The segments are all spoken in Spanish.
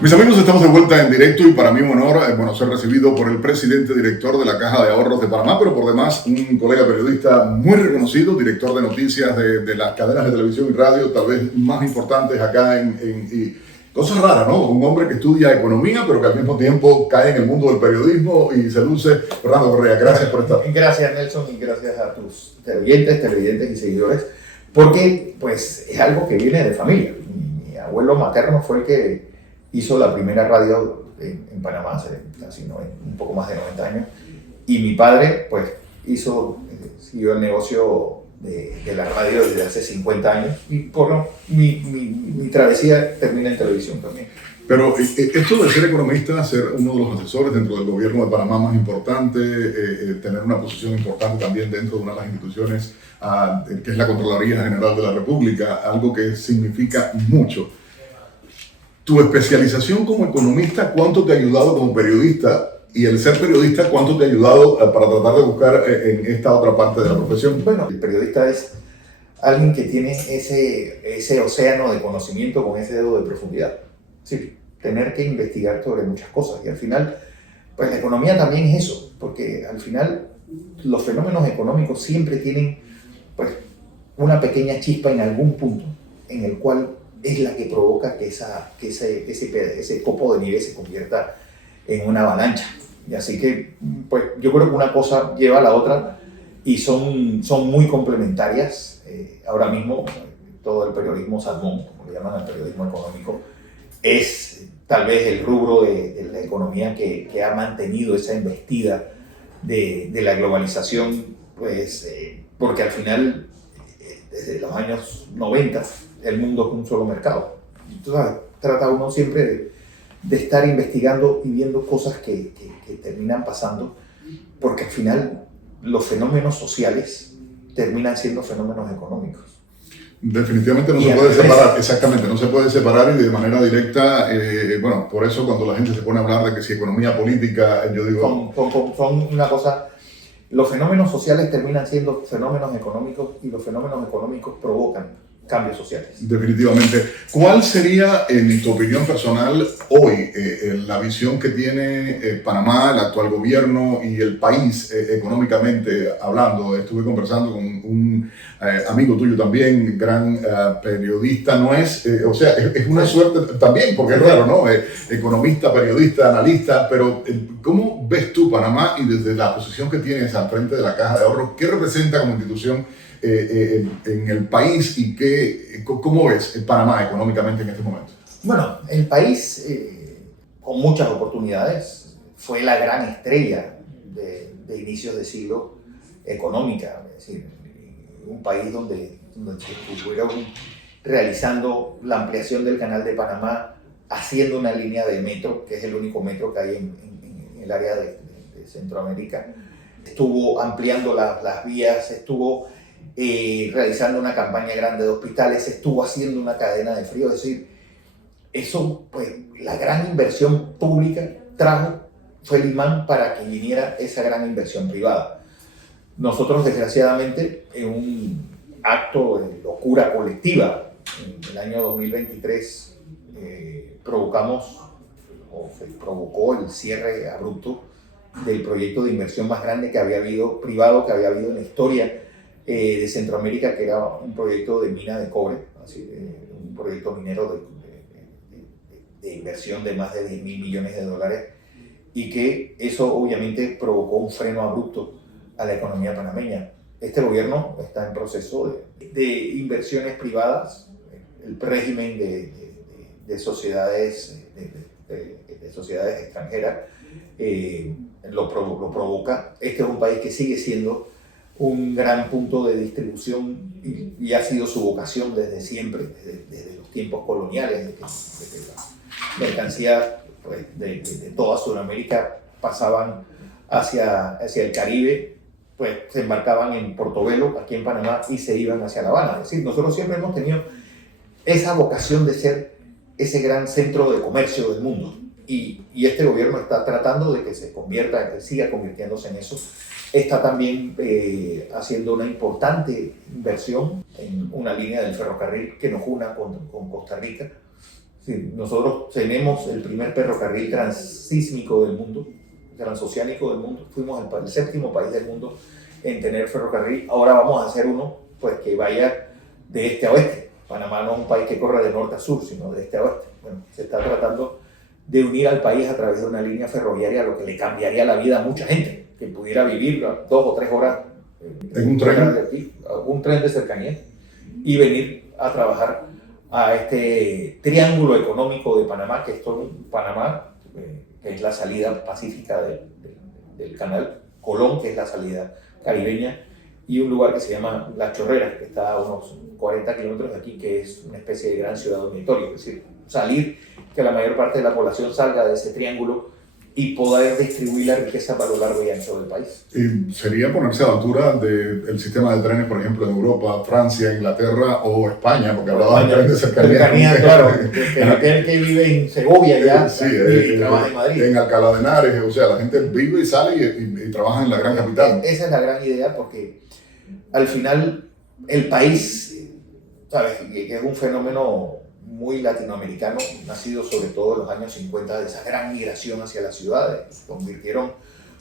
Mis amigos, estamos de vuelta en directo y para mí un honor ser recibido por el presidente director de la Caja de Ahorros de Panamá, pero por demás un colega periodista muy reconocido, director de noticias de las cadenas de televisión y radio tal vez más importantes acá y cosas raras, ¿no? Un hombre que estudia economía, pero que al mismo tiempo cae en el mundo del periodismo y se luce. Fernando Correa, gracias por estar. Gracias, Nelson, y gracias a tus televidentes y seguidores, porque pues es algo que viene de familia. Mi abuelo materno fue el que hizo la primera radio en Panamá hace casi un poco más de 90 años, y mi padre pues siguió el negocio de la radio desde hace 50 años, y mi travesía termina en televisión también. Pero esto de ser economista, ser uno de los asesores dentro del gobierno de Panamá más importante, tener una posición importante también dentro de una de las instituciones que es la Contraloría General de la República, algo que significa mucho. Tu especialización como economista, ¿cuánto te ha ayudado como periodista? Y el ser periodista, ¿cuánto te ha ayudado para tratar de buscar en esta otra parte de la profesión? Bueno, el periodista es alguien que tiene ese océano de conocimiento con ese dedo de profundidad. Sí, tener que investigar sobre muchas cosas. Y al final, pues la economía también es eso, porque al final los fenómenos económicos siempre tienen pues una pequeña chispa en algún punto en el cual es la que provoca que ese copo de nieve se convierta en una avalancha. Y así que pues yo creo que una cosa lleva a la otra y son muy complementarias. Ahora mismo todo el periodismo salmón, como le llaman al periodismo económico, es tal vez el rubro de la economía que ha mantenido esa embestida de la globalización, pues, porque al final, desde los años 90, el mundo es un solo mercado. Entonces, trata uno siempre de estar investigando y viendo cosas que terminan pasando, porque al final los fenómenos sociales terminan siendo fenómenos económicos. Definitivamente no se puede separar, exactamente, no se puede separar y de manera directa, por eso cuando la gente se pone a hablar de que si economía política, yo digo... Son una cosa, los fenómenos sociales terminan siendo fenómenos económicos y los fenómenos económicos provocan cambios sociales. Definitivamente. ¿Cuál sería, en tu opinión personal, hoy la visión que tiene Panamá, el actual gobierno y el país económicamente hablando? Estuve conversando con un amigo tuyo también, gran periodista, no es, es una suerte también, porque es raro, ¿no? Economista, periodista, analista, pero ¿cómo ves tú Panamá y desde la posición que tienes al frente de la Caja de Ahorros, qué representa como institución en el país y cómo ves Panamá económicamente en este momento? Bueno, el país, con muchas oportunidades, fue la gran estrella de inicios de siglo económica. Es decir, un país donde se estuvieron realizando la ampliación del canal de Panamá, haciendo una línea de metro, que es el único metro que hay en el área de Centroamérica. Estuvo ampliando las vías, estuvo realizando una campaña grande de hospitales, estuvo haciendo una cadena de frío. Es decir, eso, pues, la gran inversión pública fue el imán para que viniera esa gran inversión privada. Nosotros, desgraciadamente, en un acto de locura colectiva, en el año 2023, provocó el cierre abrupto del proyecto de inversión más grande privado que había habido en la historia de Centroamérica, que era un proyecto de mina de cobre, un proyecto minero de inversión de más de $10.000 millones, y que eso obviamente provocó un freno abrupto a la economía panameña. Este gobierno está en proceso de inversiones privadas, el régimen de sociedades extranjeras lo provoca. Este es un país que sigue siendo un gran punto de distribución y ha sido su vocación desde siempre, desde los tiempos coloniales, de que las mercancías pues, de toda Sudamérica pasaban hacia el Caribe, pues se embarcaban en Portobelo, aquí en Panamá, y se iban hacia La Habana. Es decir, nosotros siempre hemos tenido esa vocación de ser ese gran centro de comercio del mundo. Y este gobierno está tratando de que siga convirtiéndose en eso. Está también haciendo una importante inversión en una línea del ferrocarril que nos una con Costa Rica, Sí, nosotros tenemos el primer ferrocarril transísmico del mundo, transoceánico del mundo. Fuimos el 7º país del mundo en tener ferrocarril. Ahora vamos a hacer uno pues, que vaya de este a oeste. Panamá no es un país que corre de norte a sur, sino de este a oeste. Bueno, se está tratando de unir al país a través de una línea ferroviaria, lo que le cambiaría la vida a mucha gente, que pudiera vivir 2 o 3 horas en un tren de cercanía y venir a trabajar a este triángulo económico de Panamá, que es todo Panamá, que es la salida pacífica del canal, Colón, que es la salida caribeña, y un lugar que se llama Las Chorreras, que está a unos 40 kilómetros de aquí, que es una especie de gran ciudad dormitorio, es decir, salir, que la mayor parte de la población salga de ese triángulo y poder distribuir la riqueza a lo largo y ancho del país. Y sería ponerse a la altura del sistema de trenes, por ejemplo, en Europa, Francia, Inglaterra o España, porque hablaba de trenes de cercanía. Claro, aquel que vive en Segovia ya sí, y trabaja en Madrid. En Alcalá de Henares, o sea, la gente vive y sale y trabaja en la gran capital. Esa es la gran idea, porque al final el país, ¿sabes?, que es un fenómeno muy latinoamericano, nacido sobre todo en los años 50, de esa gran migración hacia las ciudades. Convirtieron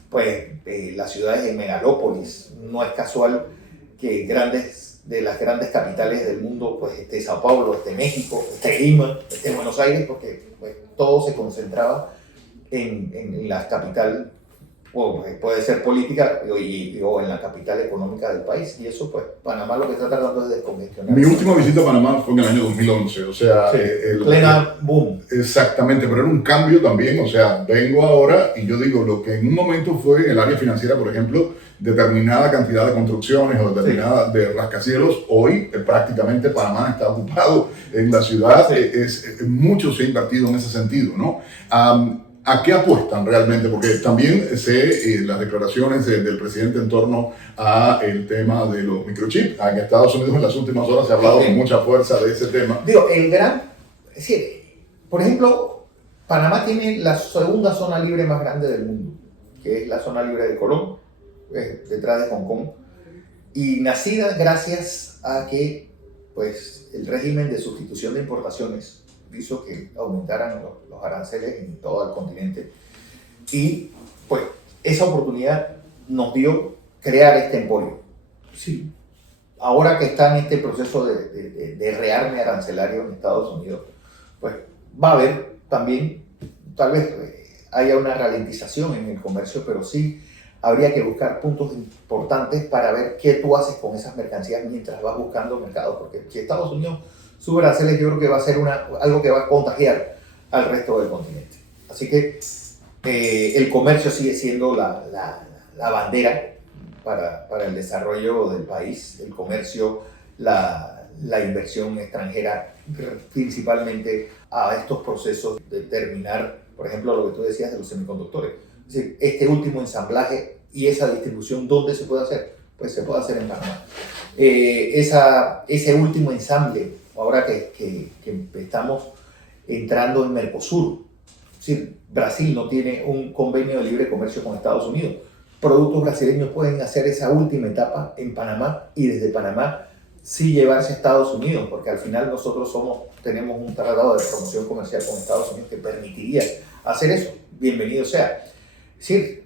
pues, las ciudades en megalópolis. No es casual que de las grandes capitales del mundo pues, esté Sao Paulo, esté México, esté Lima, esté Buenos Aires, porque pues, todo se concentraba en la capital, o puede ser política o en la capital económica del país, y eso pues Panamá lo que está tratando es de descongestionar. Mi última visita a Panamá fue en el año 2011, o sea... Sí, plena boom. Exactamente, pero era un cambio también, o sea, vengo ahora y yo digo, lo que en un momento fue en el área financiera, por ejemplo, determinada cantidad de construcciones o determinada de rascacielos, hoy prácticamente Panamá está ocupado en la ciudad, mucho se ha invertido en ese sentido, ¿no? ¿A qué apuestan realmente? Porque también sé las declaraciones del presidente en torno a el tema de los microchips. En Estados Unidos en las últimas horas se ha hablado con mucha fuerza de ese tema. Digo, es decir, por ejemplo, Panamá tiene la segunda zona libre más grande del mundo, que es la zona libre de Colón, detrás de Hong Kong, y nacida gracias a que pues, el régimen de sustitución de importaciones hizo que aumentaran los aranceles en todo el continente, y pues esa oportunidad nos dio crear este emporio. Sí. Ahora que está en este proceso de rearme arancelario en Estados Unidos, pues va a haber también, tal vez haya una ralentización en el comercio, pero sí habría que buscar puntos importantes para ver qué tú haces con esas mercancías mientras vas buscando mercados, porque si Estados Unidos sube aranceles, yo creo que va a ser algo que va a contagiar al resto del continente. Así que el comercio sigue siendo la bandera para el desarrollo del país, el comercio, la inversión extranjera, principalmente a estos procesos de terminar, por ejemplo, lo que tú decías de los semiconductores. Es decir, este último ensamblaje y esa distribución, ¿dónde se puede hacer? Pues se puede hacer en Panamá. Ese último ensamble, ahora que estamos entrando en Mercosur, es decir, Brasil no tiene un convenio de libre comercio con Estados Unidos. Productos brasileños pueden hacer esa última etapa en Panamá y desde Panamá sí llevarse a Estados Unidos, porque al final nosotros tenemos un tratado de promoción comercial con Estados Unidos que permitiría hacer eso. Bienvenido sea. Es decir,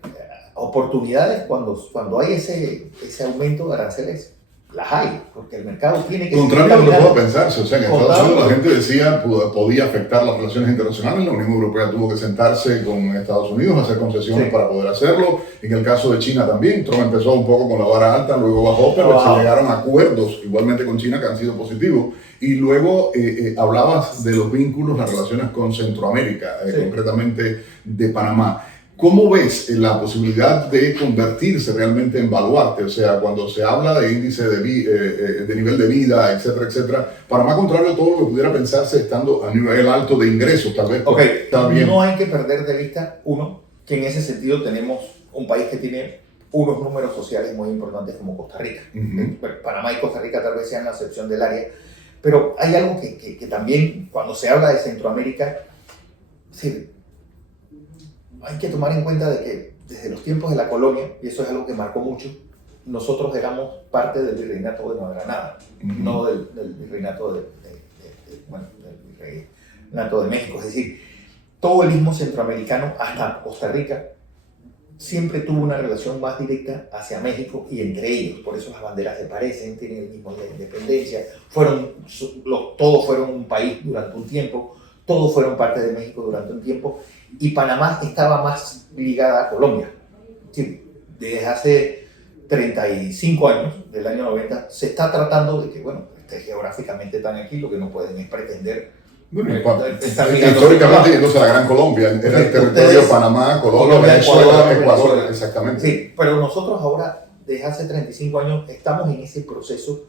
oportunidades cuando hay ese aumento de aranceles, las hay, porque el mercado tiene que... Contrario a lo que pueda pensarse, o sea, en Estados Unidos la gente decía podía afectar las relaciones internacionales, la Unión Europea tuvo que sentarse con Estados Unidos, hacer concesiones para poder hacerlo, en el caso de China también, Trump empezó un poco con la vara alta, luego bajó, pero se llegaron a acuerdos, igualmente con China, que han sido positivos, y luego hablabas de los vínculos, las relaciones con Centroamérica, concretamente de Panamá. ¿Cómo ves la posibilidad de convertirse realmente en baluarte? O sea, cuando se habla de índice de nivel de vida, etcétera, etcétera, Panamá, contrario a todo lo que pudiera pensarse estando a nivel alto de ingresos, tal vez. Está bien. No hay que perder de vista, que en ese sentido tenemos un país que tiene unos números sociales muy importantes como Costa Rica. Panamá y Costa Rica tal vez sean la excepción del área, pero hay algo que también, cuando se habla de Centroamérica, sí, hay que tomar en cuenta de que desde los tiempos de la colonia, y eso es algo que marcó mucho, nosotros éramos parte del virreinato de Nueva Granada, no del virreinato del virrey nato de México. Es decir, todo el istmo centroamericano, hasta Costa Rica, siempre tuvo una relación más directa hacia México y entre ellos. Por eso las banderas se parecen, tienen el mismo día de independencia, todos fueron un país durante un tiempo, todos fueron parte de México durante un tiempo, y Panamá estaba más ligada a Colombia. Sí, desde hace 35 años, del año 90, se está tratando de que, bueno, esté geográficamente tan aquí, lo que no pueden es pretender. Bueno, históricamente yéndose a la Gran Colombia, era el territorio de Panamá, Colombia, Venezuela, Ecuador, exactamente. Sí, pero nosotros ahora, desde hace 35 años, estamos en ese proceso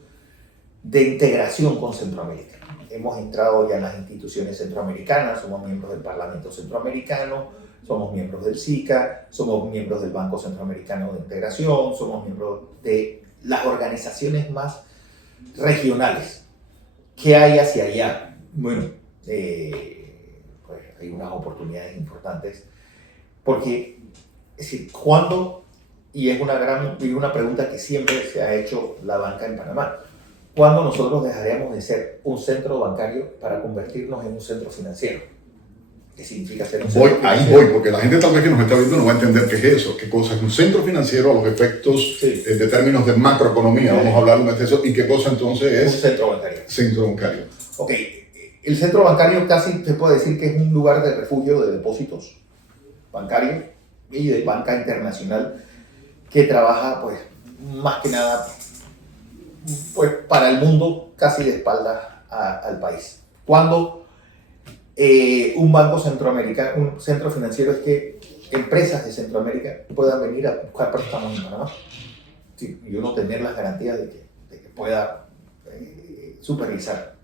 de integración con Centroamérica. Hemos entrado ya en las instituciones centroamericanas, somos miembros del Parlamento Centroamericano, somos miembros del SICA, somos miembros del Banco Centroamericano de Integración, somos miembros de las organizaciones más regionales. ¿Qué hay hacia allá? Bueno, pues hay unas oportunidades importantes, porque es decir, ¿cuándo? Y es una pregunta que siempre se ha hecho la banca en Panamá. ¿Cuándo nosotros dejaremos de ser un centro bancario para convertirnos en un centro financiero? ¿Qué significa ser un centro financiero? Voy, porque la gente tal vez que nos está viendo no va a entender qué es eso, qué cosa es un centro financiero a los efectos de términos de macroeconomía, vamos a hablar de eso, y qué cosa entonces es un centro bancario. Centro bancario. Ok, el centro bancario casi se puede decir que es un lugar de refugio de depósitos bancarios y de banca internacional que trabaja, pues, más que nada, pues, para el mundo, casi de espaldas al país. Cuando un banco centroamericano, un centro financiero, es que empresas de Centroamérica puedan venir a buscar préstamos en Panamá, sí, y uno tener las garantías de que pueda supervisar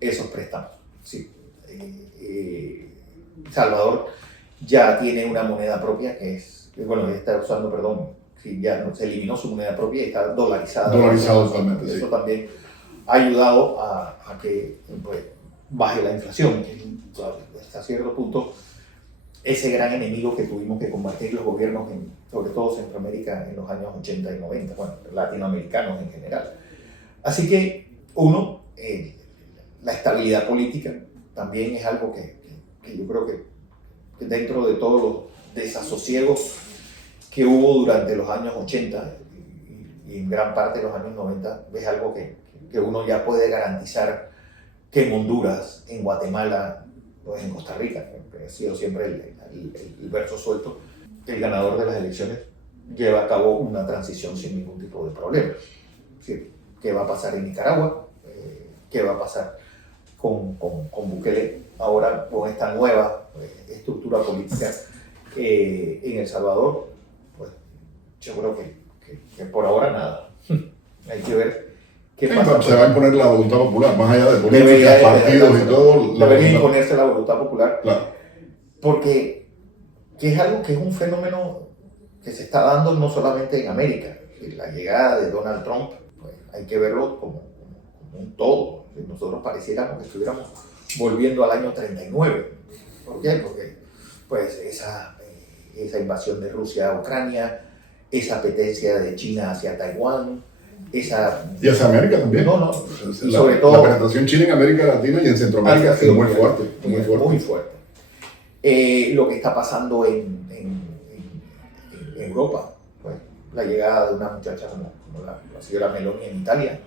esos préstamos. Sí. Salvador ya tiene una moneda propia que es, bueno, está usando, perdón, sí, ya no, se eliminó su moneda propia y está dolarizada. Dolarizado totalmente, eso sí. también ha ayudado a que, pues, baje la inflación, que hasta cierto punto ese gran enemigo que tuvimos que combatir los gobiernos, sobre todo Centroamérica, en los años 80 y 90, bueno, latinoamericanos en general. Así que, la estabilidad política también es algo que yo creo que dentro de todos los desasosiegos que hubo durante los años 80 y en gran parte de los años 90, es algo que uno ya puede garantizar que en Honduras, en Guatemala, pues en Costa Rica, que ha sido siempre el verso suelto, el ganador de las elecciones lleva a cabo una transición sin ningún tipo de problema. ¿Sí? ¿Qué va a pasar en Nicaragua? ¿Qué va a pasar con Bukele ahora con esta nueva estructura política en El Salvador? Pues yo creo que por ahora nada. Hay que ver qué pasa. Se va a imponer la voluntad popular, más allá de políticas, partidos y todo. Debería imponerse la voluntad popular. Claro. Porque es algo que es un fenómeno que se está dando no solamente en América. La llegada de Donald Trump, pues, hay que verlo como un todo. Nosotros pareciéramos que estuviéramos volviendo al año 39. ¿Por qué? Porque pues, esa invasión de Rusia a Ucrania, esa apetencia de China hacia Taiwán, y hacia América también. No, y sobre todo la penetración china en América Latina y en Centroamérica es muy fuerte. Muy fuerte. Lo que está pasando en Europa, pues, la llegada de una muchacha como la señora Meloni en Italia,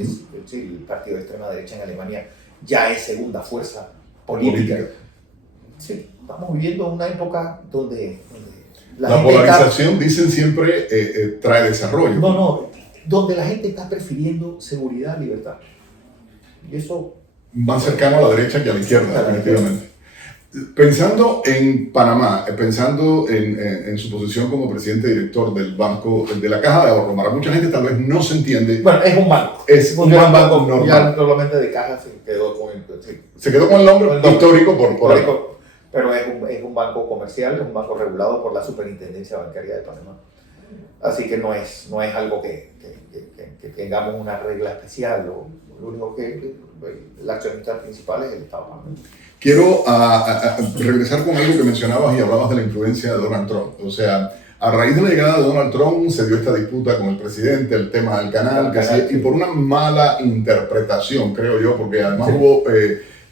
el partido de extrema derecha en Alemania ya es segunda fuerza política. Sí, estamos viviendo una época donde la polarización, dicen siempre, trae desarrollo. No, donde la gente está prefiriendo seguridad a libertad. Y eso... Más cercano a la derecha que a la izquierda, definitivamente. Pensando en Panamá, pensando en su posición como presidente director del banco, de la Caja de Ahorro, para mucha gente tal vez no se entiende. Bueno, es un banco. Es un banco normal. Ya normalmente de caja se quedó con el nombre histórico por pero es un banco comercial, es un banco regulado por la Superintendencia Bancaria de Panamá. Así que no es algo que tengamos una regla especial. Lo único que el accionista principal es el Estado panameño. Quiero regresar con algo que mencionabas y hablabas de la influencia de Donald Trump. O sea, a raíz de la llegada de Donald Trump se dio esta disputa con el presidente, el tema del canal, y por una mala interpretación, creo yo, porque además hubo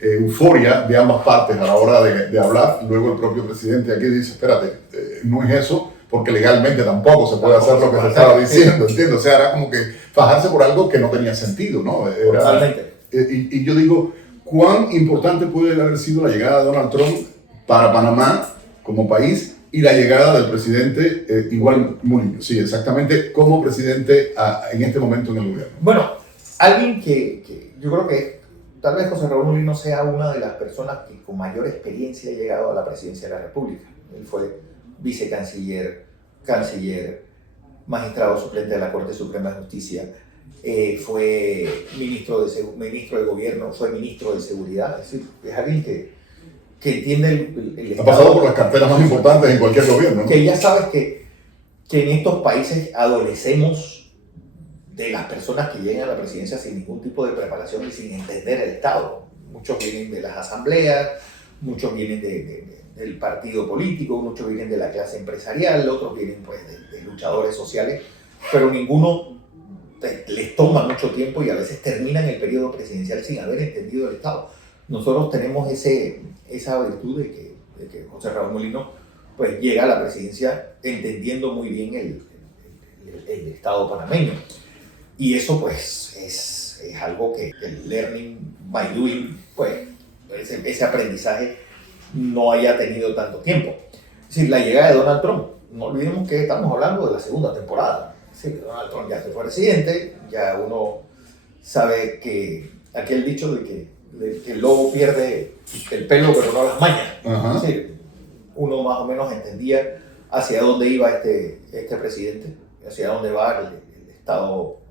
euforia de ambas partes a la hora de hablar. Luego el propio presidente aquí dice, espérate, no es eso, porque legalmente tampoco se puede hacer lo que se estaba diciendo, ¿entiendes? O sea, era como que fajarse por algo que no tenía sentido, ¿no? Totalmente. Y yo digo, ¿cuán importante puede haber sido la llegada de Donald Trump para Panamá como país y la llegada del presidente igual Murillo? Sí, exactamente, como presidente en este momento en el gobierno. Bueno, alguien que yo creo que tal vez José Raúl Mulino sea una de las personas que con mayor experiencia ha llegado a la presidencia de la República. Él fue vicecanciller, canciller, magistrado suplente de la Corte Suprema de Justicia, fue ministro de gobierno, fue ministro de seguridad. Es decir, es alguien que entiende el Estado. Ha pasado por las carteras más importantes en cualquier gobierno, ¿no? Que ya sabes que en estos países adolecemos de las personas que llegan a la presidencia sin ningún tipo de preparación y sin entender el Estado. Muchos vienen de las asambleas, muchos vienen del partido político, muchos vienen de la clase empresarial, otros vienen pues, de luchadores sociales, pero ninguno les toma mucho tiempo y a veces terminan el periodo presidencial sin haber entendido el Estado. Nosotros tenemos esa virtud de que José Raúl Mulino pues, llega a la presidencia entendiendo muy bien el Estado panameño. Y eso pues es algo que el learning by doing, pues ese aprendizaje no haya tenido tanto tiempo. Es decir, la llegada de Donald Trump, no olvidemos que estamos hablando de la segunda temporada. Es decir, Donald Trump ya fue presidente, ya uno sabe que aquel dicho de que el lobo pierde el pelo pero no las mañas. Uh-huh. Es decir, uno más o menos entendía hacia dónde iba este presidente, hacia dónde va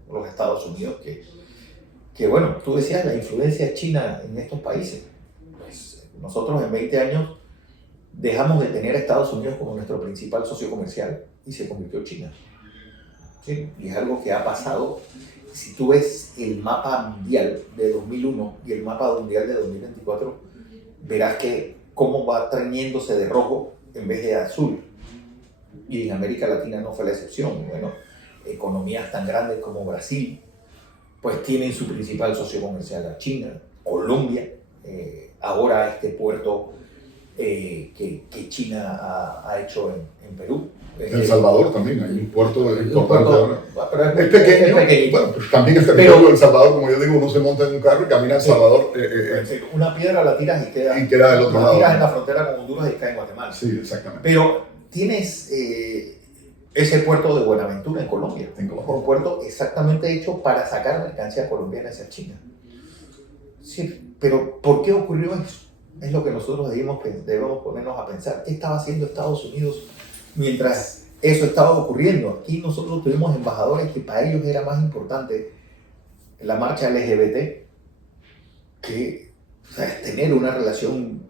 los Estados Unidos, que bueno, tú decías la influencia china en estos países. Pues nosotros en 20 años dejamos de tener a Estados Unidos como nuestro principal socio comercial y se convirtió en China. ¿Sí? Y es algo que ha pasado. Si tú ves el mapa mundial de 2001 y el mapa mundial de 2024, verás que cómo va treñéndose de rojo en vez de azul. Y en América Latina no fue la excepción. Bueno, economías tan grandes como Brasil, pues tienen su principal socio comercial a China, Colombia, ahora este puerto que China ha hecho en Perú. El Salvador también, hay un puerto importante ahora. Pero es pequeño, es pequeñito. Bueno, pues también es territorio del Salvador, como yo digo, uno se monta en un carro y camina a El Salvador. Una piedra la tiras y queda del otro lado. La tiras en la frontera con Honduras y cae en Guatemala. Sí, exactamente. Pero tienes ese puerto de Buenaventura en Colombia. Un puerto exactamente hecho para sacar mercancía colombiana hacia China. Sí, pero ¿por qué ocurrió eso? Es lo que nosotros debemos ponernos a pensar. ¿Qué estaba haciendo Estados Unidos mientras eso estaba ocurriendo? Aquí nosotros tuvimos embajadores que para ellos era más importante la marcha LGBT que tener una relación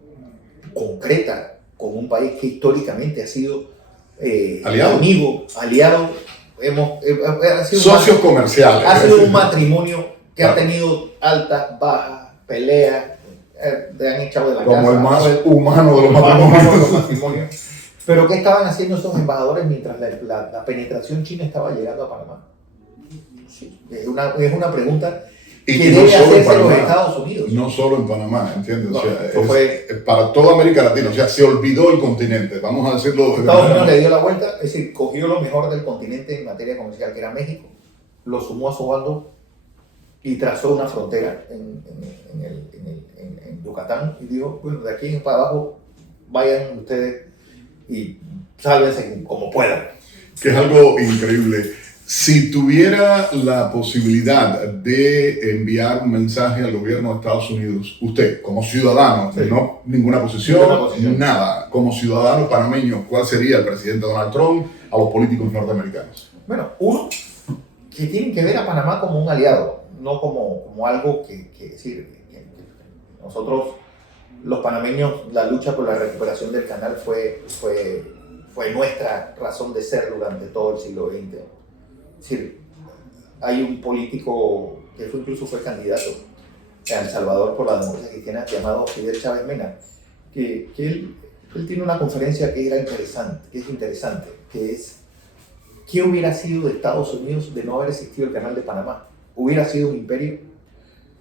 concreta con un país que históricamente ha sido amigo, aliado, ha sido socios comerciales. Ha sido un matrimonio que ha tenido altas, bajas, peleas, te han echado de la como casa. El más humano de los matrimonios. Pero ¿qué estaban haciendo esos embajadores mientras la penetración china estaba llegando a Panamá? Sí, es una pregunta que debe hacerse los Estados Unidos. No solo en Panamá, ¿entiendes? No, o sea, es para toda América Latina, o sea, se olvidó el continente, vamos a decirlo. Estados Unidos le dio la vuelta, es decir, cogió lo mejor del continente en materia comercial, que era México, lo sumó a su bando y trazó una frontera en Yucatán y dijo, bueno, de aquí para abajo vayan ustedes y sálvense como puedan. Que es algo increíble. Si tuviera la posibilidad de enviar un mensaje al gobierno de Estados Unidos, usted como ciudadano, sí, no ninguna posición, nada, como ciudadano panameño, ¿cuál sería el presidente Donald Trump a los políticos norteamericanos? Bueno, uno, que tienen que ver a Panamá como un aliado, no como algo que decir, que nosotros los panameños, la lucha por la recuperación del canal fue nuestra razón de ser durante todo el siglo XX. Es decir, hay un político que incluso fue candidato a El Salvador por la democracia cristiana llamado Fidel Chávez Mena, que él tiene una conferencia que es interesante, que es ¿qué hubiera sido de Estados Unidos de no haber existido el canal de Panamá? Hubiera sido un imperio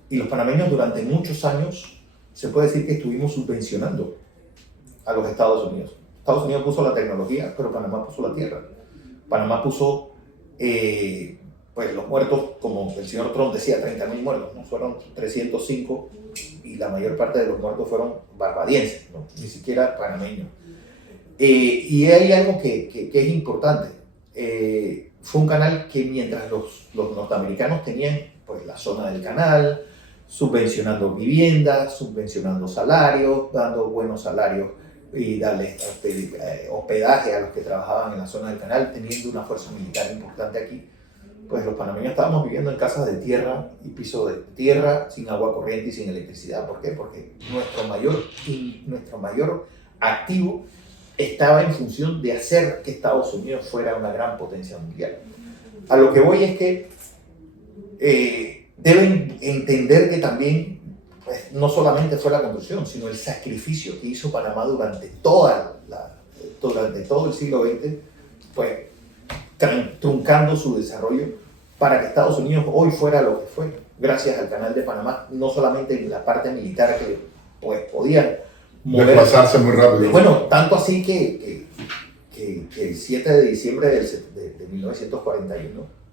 y los panameños durante muchos años se puede decir que estuvimos subvencionando a los Estados Unidos. Estados Unidos puso la tecnología, pero Panamá puso la tierra. Panamá puso pues los muertos, como el señor Trump decía, 30.000 muertos, ¿no? Fueron 305 y la mayor parte de los muertos fueron barbadienses, ¿no? Ni siquiera panameños. Y hay algo que es importante. Fue un canal que mientras los norteamericanos tenían pues, la zona del canal, subvencionando viviendas, subvencionando salarios, dando buenos salarios y darle hospedaje a los que trabajaban en la zona del canal, teniendo una fuerza militar importante aquí, pues los panameños estábamos viviendo en casas de tierra y piso de tierra, sin agua corriente y sin electricidad. ¿Por qué? Porque nuestro mayor activo estaba en función de hacer que Estados Unidos fuera una gran potencia mundial. A lo que voy es que deben entender que también pues, no solamente fue la construcción, sino el sacrificio que hizo Panamá durante todo el siglo XX, pues truncando su desarrollo para que Estados Unidos hoy fuera lo que fue, gracias al Canal de Panamá, no solamente en la parte militar que pues, podían desplazarse muy rápido. Bueno, tanto así que el 7 de diciembre de 1941,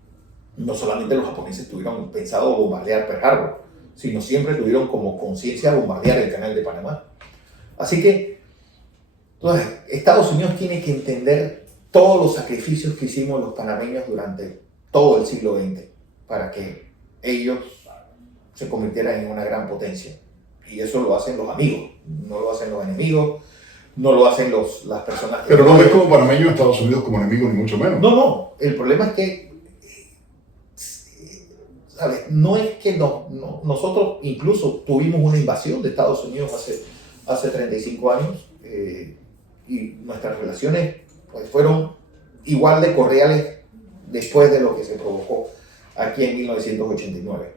no solamente los japoneses tuvieron pensado bombardear Pearl Harbor, sino siempre tuvieron como conciencia bombardear el Canal de Panamá. Así que entonces, Estados Unidos tiene que entender todos los sacrificios que hicimos los panameños durante todo el siglo XX para que ellos se convirtieran en una gran potencia. Y eso lo hacen los amigos, no lo hacen los enemigos, no lo hacen las personas que... Pero no ves como panameño a Estados Unidos como enemigo, ni mucho menos. No, el problema es que, ¿sabes? No es que nosotros incluso tuvimos una invasión de Estados Unidos hace 35 años y nuestras relaciones pues, fueron igual de cordiales después de lo que se provocó aquí en 1989.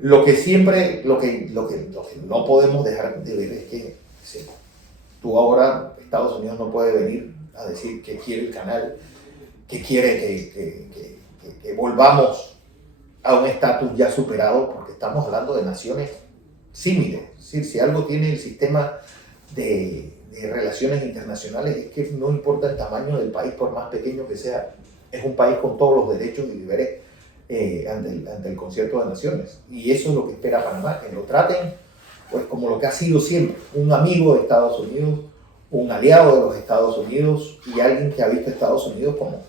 Lo que no podemos dejar de ver es que tú ahora, Estados Unidos no puede venir a decir que quiere el canal, que quiere que volvamos a un estatus ya superado, porque estamos hablando de naciones símiles. Es decir, si algo tiene el sistema de relaciones internacionales es que no importa el tamaño del país, por más pequeño que sea, es un país con todos los derechos y deberes ante el concierto de naciones. Y eso es lo que espera Panamá, que lo traten pues, como lo que ha sido siempre, un amigo de Estados Unidos, un aliado de los Estados Unidos y alguien que ha visto a Estados Unidos como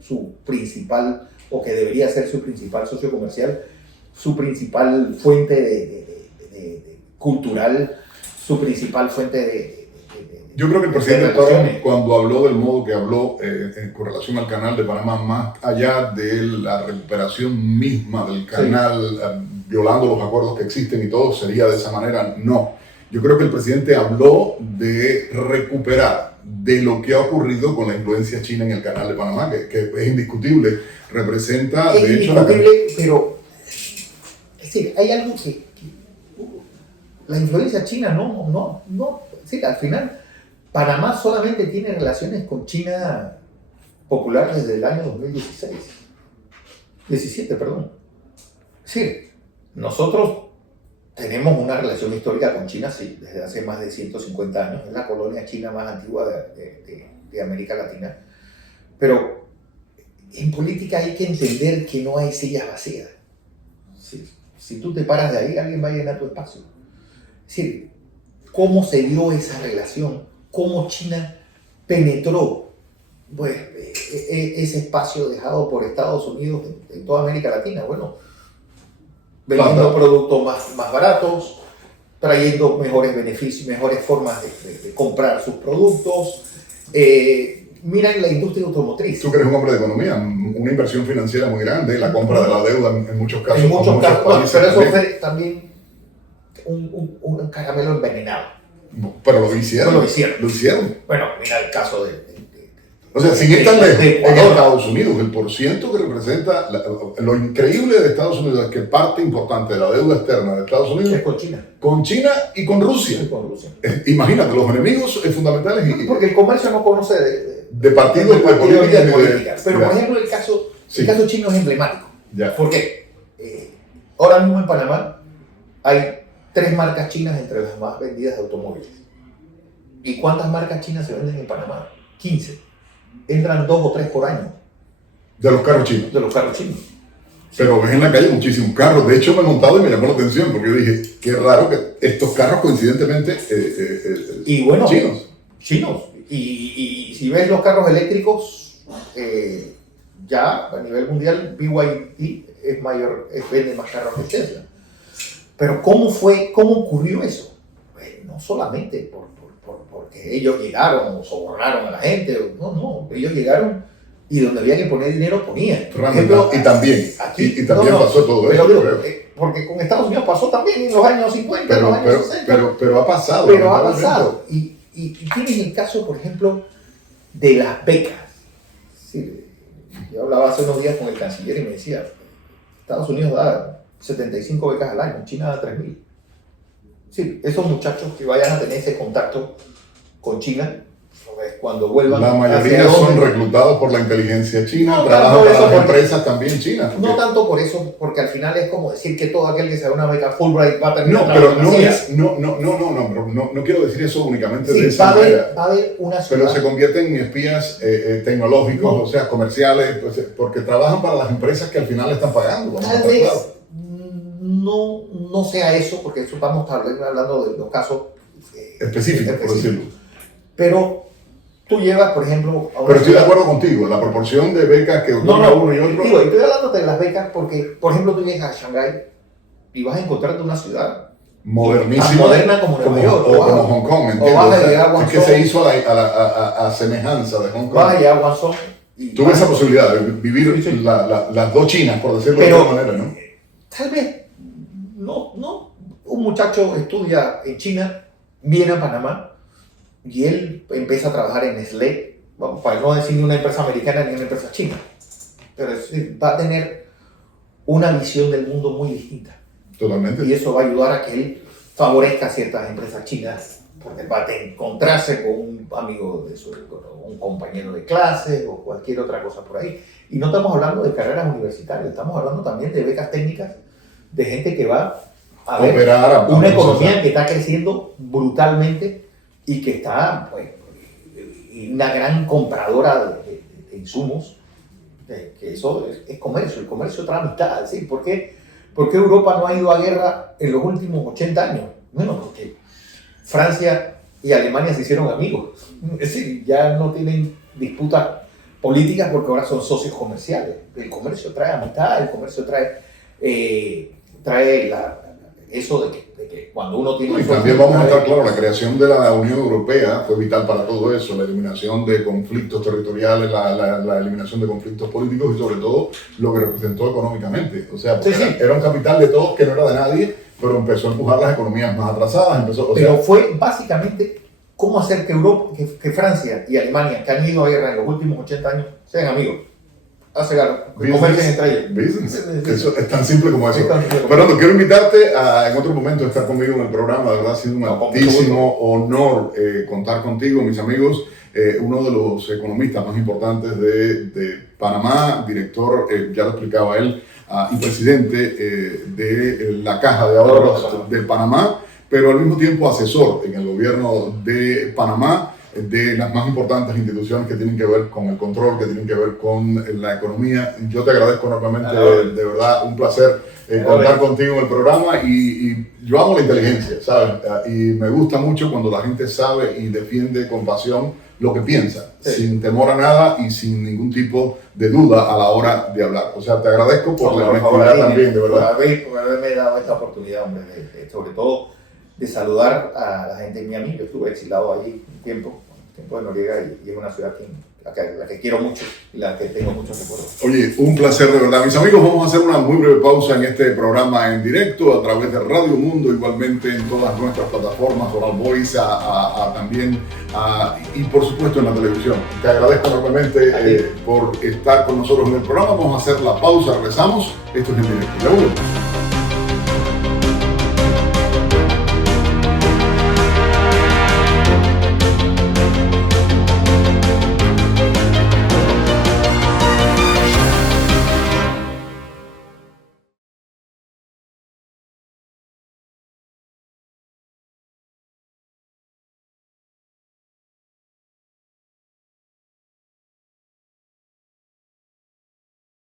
su principal, o que debería ser su principal socio comercial, su principal fuente cultural, su principal fuente de yo creo que el presidente Trump, cuando habló del modo que habló con relación al canal de Panamá, más allá de la recuperación misma del canal, violando los acuerdos que existen y todo, sería de esa manera, no. Yo creo que el presidente habló de recuperar de lo que ha ocurrido con la influencia china en el canal de Panamá, que es indiscutible, representa, es de hecho... indiscutible, pero es decir, hay algo que la influencia china no, es decir, al final Panamá solamente tiene relaciones con China popular desde el año 17, perdón. Es decir, nosotros tenemos una relación histórica con China, sí, desde hace más de 150 años. Es la colonia china más antigua de América Latina. Pero en política hay que entender que no hay sillas vacías. Si tú te paras de ahí, alguien va a llenar tu espacio. Es decir, ¿cómo se dio esa relación? ¿Cómo China penetró pues, ese espacio dejado por Estados Unidos en toda América Latina? Bueno, vendiendo productos más baratos, trayendo mejores beneficios, mejores formas de comprar sus productos. Mira en la industria automotriz. Tú que eres un hombre de economía, una inversión financiera muy grande, la compra de la deuda en muchos casos. En muchos casos, países pero eso fue también un caramelo envenenado. Pero lo hicieron. Lo hicieron. Bueno, mira el caso o sea, sin estar lejos, en Estados Unidos, el porciento que representa, lo increíble de Estados Unidos es que parte importante de la deuda externa de Estados Unidos es con China. Con China y con Rusia. Imagínate, los enemigos fundamentales. Porque el comercio no conoce de partidos de política. Pero, por ejemplo, el caso chino es emblemático. Ya. Porque ahora mismo en Panamá hay 3 marcas chinas entre las más vendidas de automóviles. ¿Y cuántas marcas chinas se venden en Panamá? 15. Entran 2 o 3 por año. De los carros chinos. De los carros chinos. Pero ves en la calle muchísimos carros. De hecho, me he montado y me llamó la atención porque yo dije, qué raro que estos carros coincidentemente y bueno, chinos. Chinos. Y si ves los carros eléctricos, ya a nivel mundial BYD vende más carros que Tesla. Pero ¿cómo ocurrió eso? Pues no solamente porque ellos llegaron o sobornaron a la gente. No, ellos llegaron y donde había que poner dinero ponían. Por ejemplo, y también pasó todo eso. Porque con Estados Unidos pasó también en los años 50, en los años 60. Pero ha pasado. Pero ha pasado. Y tienes el caso, por ejemplo, de las becas. Sí, yo hablaba hace unos días con el canciller y me decía, Estados Unidos da 75 becas al año, China da 3.000. Sí, esos muchachos que vayan a tener ese contacto con China, cuando vuelvan... La mayoría son reclutados por la inteligencia china, no trabajan para las empresas también chinas. No tanto por eso, porque al final es como decir que todo aquel que se da una beca Fulbright va a terminar... No, pero no quiero decir eso únicamente de esa manera. Va a haber una ciudad... Pero se convierten en espías tecnológicos, o sea, comerciales, pues, porque trabajan para las empresas que al final le están pagando. Tal vez no sea eso, porque eso estamos hablando de los casos específicos, por decirlo. Pero tú llevas, por ejemplo... Pero estoy de acuerdo contigo, la proporción de becas que otorga uno y otro... Digo, estoy hablando de las becas porque, por ejemplo, tú llegas a Shanghái y vas a encontrarte una ciudad modernísima, tan moderna como Nueva York, o como Hong Kong, ¿me entiendes? O vas a llegar a Guangzhou, es que se hizo a semejanza de Hong Kong. Vas a llegar a Guangzhou y... Tuve esa posibilidad de vivir las dos Chinas, por decirlo de alguna manera, ¿no? Tal vez, no. Un muchacho estudia en China, viene a Panamá y él empieza a trabajar en Nestlé, para no decir ni una empresa americana ni una empresa china, pero va a tener una visión del mundo muy distinta. Totalmente. Y eso va a ayudar a que él favorezca a ciertas empresas chinas, porque va a encontrarse con un amigo un compañero de clase o cualquier otra cosa por ahí. Y no estamos hablando de carreras universitarias, estamos hablando también de becas técnicas, de gente que va a ver una economía que está creciendo brutalmente y que está, pues, una gran compradora de insumos, que eso es comercio, el comercio trae amistad. ¿Sí? ¿Por qué Europa no ha ido a guerra en los últimos 80 años? Bueno, porque Francia y Alemania se hicieron amigos, es decir, ya no tienen disputas políticas porque ahora son socios comerciales. El comercio trae amistad, el comercio trae eso de que cuando uno tiene... Y también vamos a estar claros, la creación de la Unión Europea fue vital para todo eso, la eliminación de conflictos territoriales, la eliminación de conflictos políticos y sobre todo lo que representó económicamente. O sea, era un capital de todos que no era de nadie, pero empezó a empujar las economías más atrasadas. Fue básicamente cómo hacer que Francia y Alemania, que han ido a guerra en los últimos 80 años, sean amigos. Comercian entre ellos. Eso es tan simple como eso. Fernando, quiero invitarte en otro momento a estar conmigo en el programa. De verdad ha sido un altísimo honor contar contigo, mis amigos. Uno de los economistas más importantes de Panamá, director, ya lo explicaba él, y presidente de la Caja de Ahorros de Panamá, pero al mismo tiempo asesor en el gobierno de Panamá de las más importantes instituciones que tienen que ver con el control, que tienen que ver con la economía. Yo te agradezco enormemente, de verdad, un placer contar contigo en el programa y yo amo la inteligencia, ¿sabes? Y me gusta mucho cuando la gente sabe y defiende con pasión lo que piensa, sin temor a nada y sin ningún tipo de duda a la hora de hablar. O sea, te agradezco por la honestidad también, de verdad. Por haberme dado esta oportunidad, hombre, sobre todo de saludar a la gente de Miami. Yo estuve exilado allí un tiempo de Noriega, y es una ciudad la que quiero mucho y la que tengo muchos recuerdos. Oye, un placer de verdad. Mis amigos, vamos a hacer una muy breve pausa en este programa en directo a través de Radio Mundo, igualmente en todas nuestras plataformas, Oral Voice, también, y por supuesto en la televisión. Te agradezco enormemente por estar con nosotros en el programa. Vamos a hacer la pausa, regresamos. Esto es en directo.